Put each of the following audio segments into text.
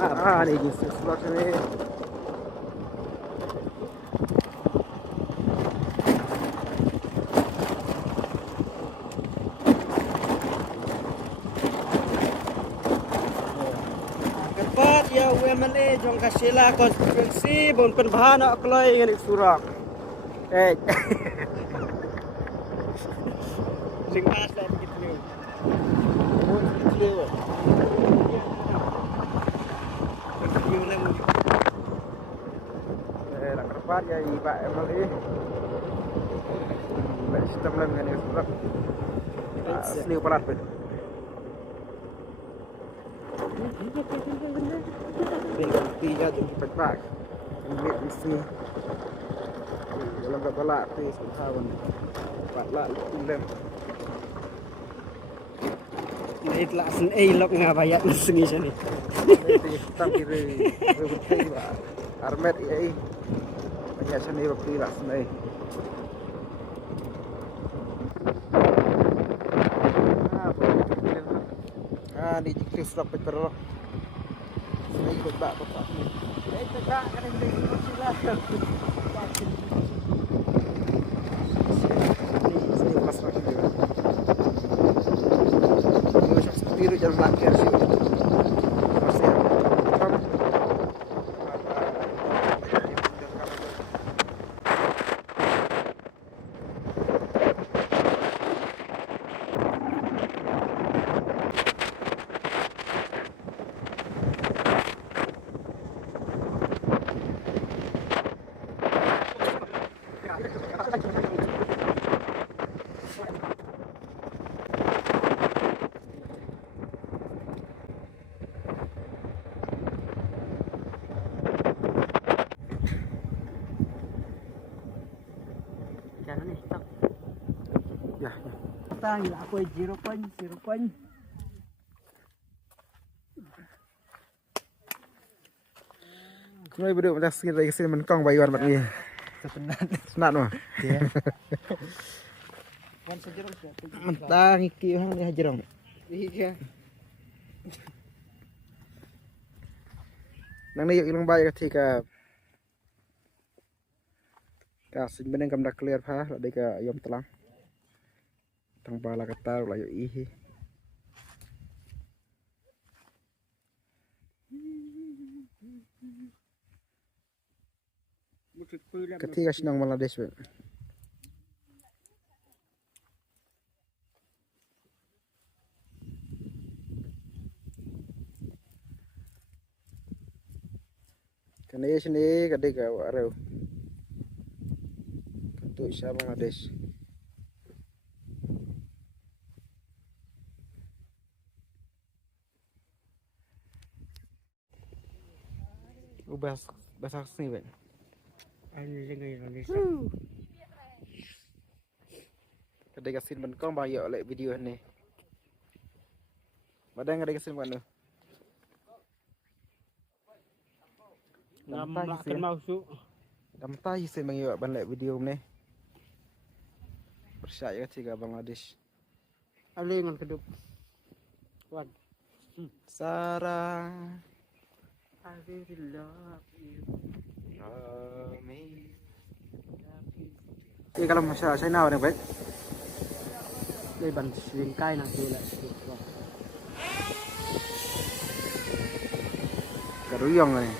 Ah, ini justru slot ini. Kepat ya UMNE jong kasila konstruksi bon penbahana aklai ngani surak. Sing pas lah begitu. Bon begitu. Lah kepat ya Pak MLE. Sistem lem ngani surak. Asli pelat ben. Tiga tu cepat ambil isi dalam berapa lapis tahun 4 lapis lem ini telah senai lok ngabayat sengi sini tam kiri betul armet ai banyak seni waktu lah senai di jikri surat peterok ini ikut bak bapak ini tegak kan ini sila ini pasrah juga ini macam biru jalan langkah sih masih ya tang aku 0 point Nói bữa được ra xin mình cong bay hoàn mặt gì senat mah mentah ngiki hang ni hajerong iya nang ni ilang bay ka thi ka sin beneng kam dak clear pha la dei ka yom tlang tang bala kata la yo ihi ketika senang Bangladesh kan ini sini ketika waru untuk Isya Bangladesh bahasa sini Ben Kadai kasin bên con bao giờ lại video này mà đang ở đây kasin bạn nữa đam tay kasin bao giờ bạn lại video này percaya tiga Bangladesh alingan keduk wan Sarah I really love you Ini kalau masalah saya nawa nih, Pak. Ini ban singkai nanti lah. Karuyong nih.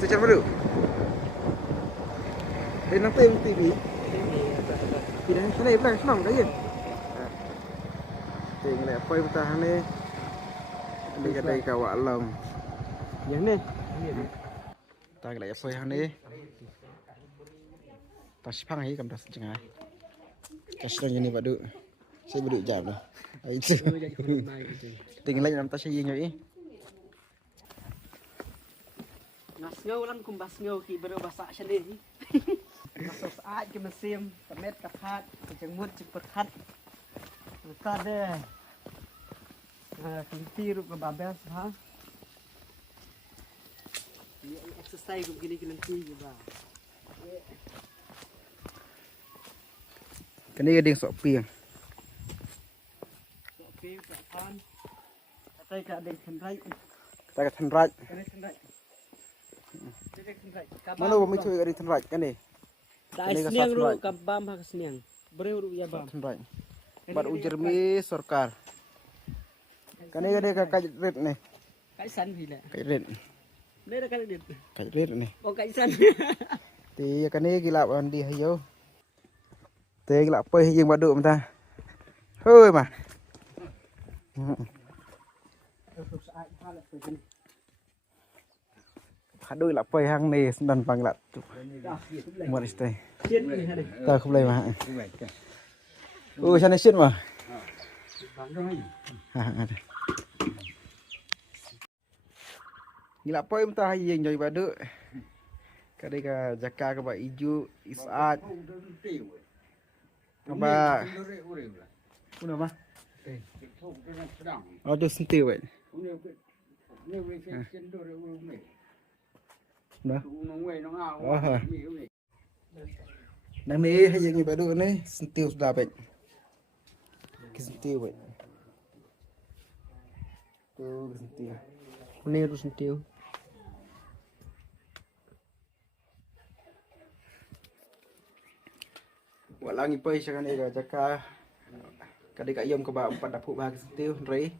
Setuju baru. Đây nó tìm TV. Thì đấy, cái này là nòng đấy. Thì lại quay ta này. Đi cái đây cậu ạ lòng. Nhấn lên. Ta lại quay hàng này. Ta sẽ phăng ấy cầm đặt chẳng ai. Cái này như này bạn được. Saya berduk jam dah. Itu. Tinggal lagi ta saya nyoi. Nas ngâu lắm cùng bas ngâu khi bữa bas sạ chân đi. Bas sạ cái mà xem, cái mét cái khát, cái chân mút chụp bật khát. Ta đây. Cái tiru cái bà bé ha. Exercise cũng gini gini gitu bah. Cái này đừng sợ pieng. Pin cả pan. Tay cả đỉnh thân rai. Ta cái thân rạch. Thân rai. Mana mau cuy dari thân rạch cái này. Đại sniang ru ka bam ha sniang. Breu ru ya bam. Thân rạch. Bat ujar mi sorkar. Cái này cái red này. Cái xanh thì lẹ. Cái red. Đây là cái red. Cái red này. Có cái xanh. Thì cái này gila bạn đi hay vô. Thì gila pơi nhưng mà được mà ta. Hơi mà. Đôi là phơi hang nề đần bằng là một đây ta không lấy mà ôi sao này shit mà gila phơi ta hay gì nhồi vào đứa cái đây là jaka các bạn iju isat các bạn udah mah oh itu sentil vậy đó đang đi hay gì vậy đứa này sentil sudah vậy cái sentil vậy tuh sentil Ini harus sentil. Walang ipay siya kanila jaka kadika yom ka ba umpat dapu ba sentil rei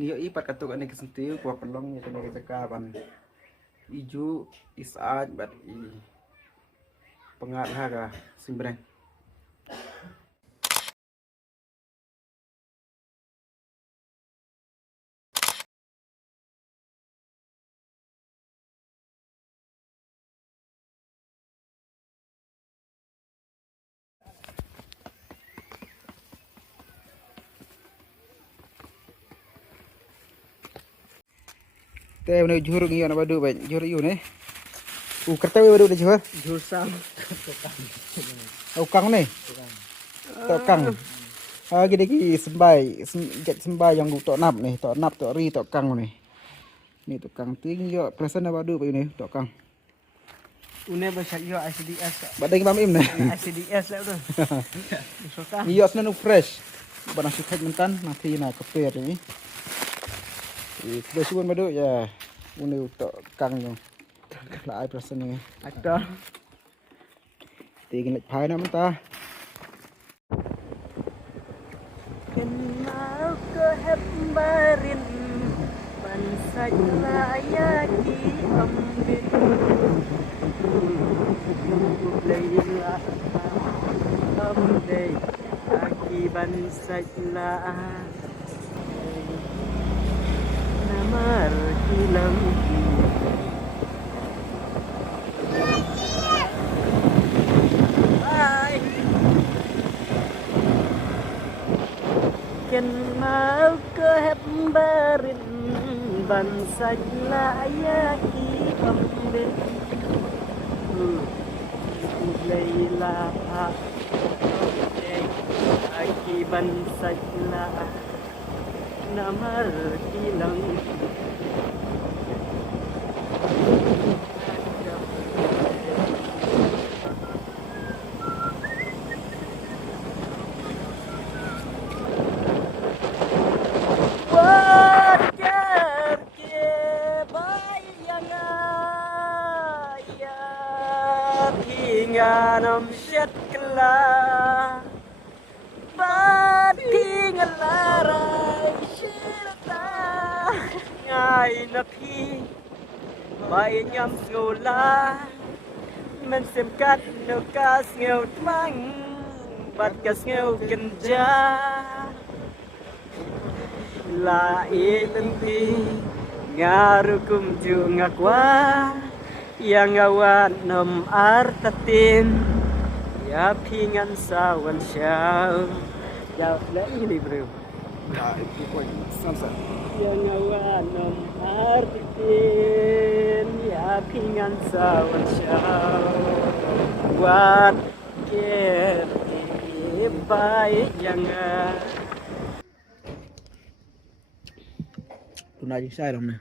ngiyo ipat katuk ani sentil kuah pelong ya kanila jaka ban iju isaat bat i pengat ha ka simbreng teo này jur ngiyo na badu ba jur yu ne kerta badu de jur Jur sam. ukang ne tokang gini ki sembai yang tok nap nih tok nap tok ri tok kang nih ni tokang ting yo perasaan na badu ba ini tokang Une bahasa yo ICDS. badai mam im ne ICDS lah tu. Suka. iyo asna nu fresh bana sukai mentan nanti na keper ini Sudah suun badu ya unu tok kang yo lại perasaan ni Ada. tingin phai na menta Kenal kehembarin Bangsa layaki ambil Leila ambil Aki bangsa Namar hilang Bye Kenal kehembarin Bangsa layaki ambil Leila Aki bangsa Namar hilang Wajar ke bayangan ayat hingga namsyat kelah Bating ngalaray syirata ngay na pi bayan ngam ngula men semkat no kas ngeu twang bat kas ngeu kenja la ilenti ngarukum ju ngakwa yang awan nom artatin ya pingan sawan syau ya lah ini bro Nah, itu poin. Samsa. yang awan nom artatin ya pingan sawan syau buat kerti baik jangan Tunai sai dong nè.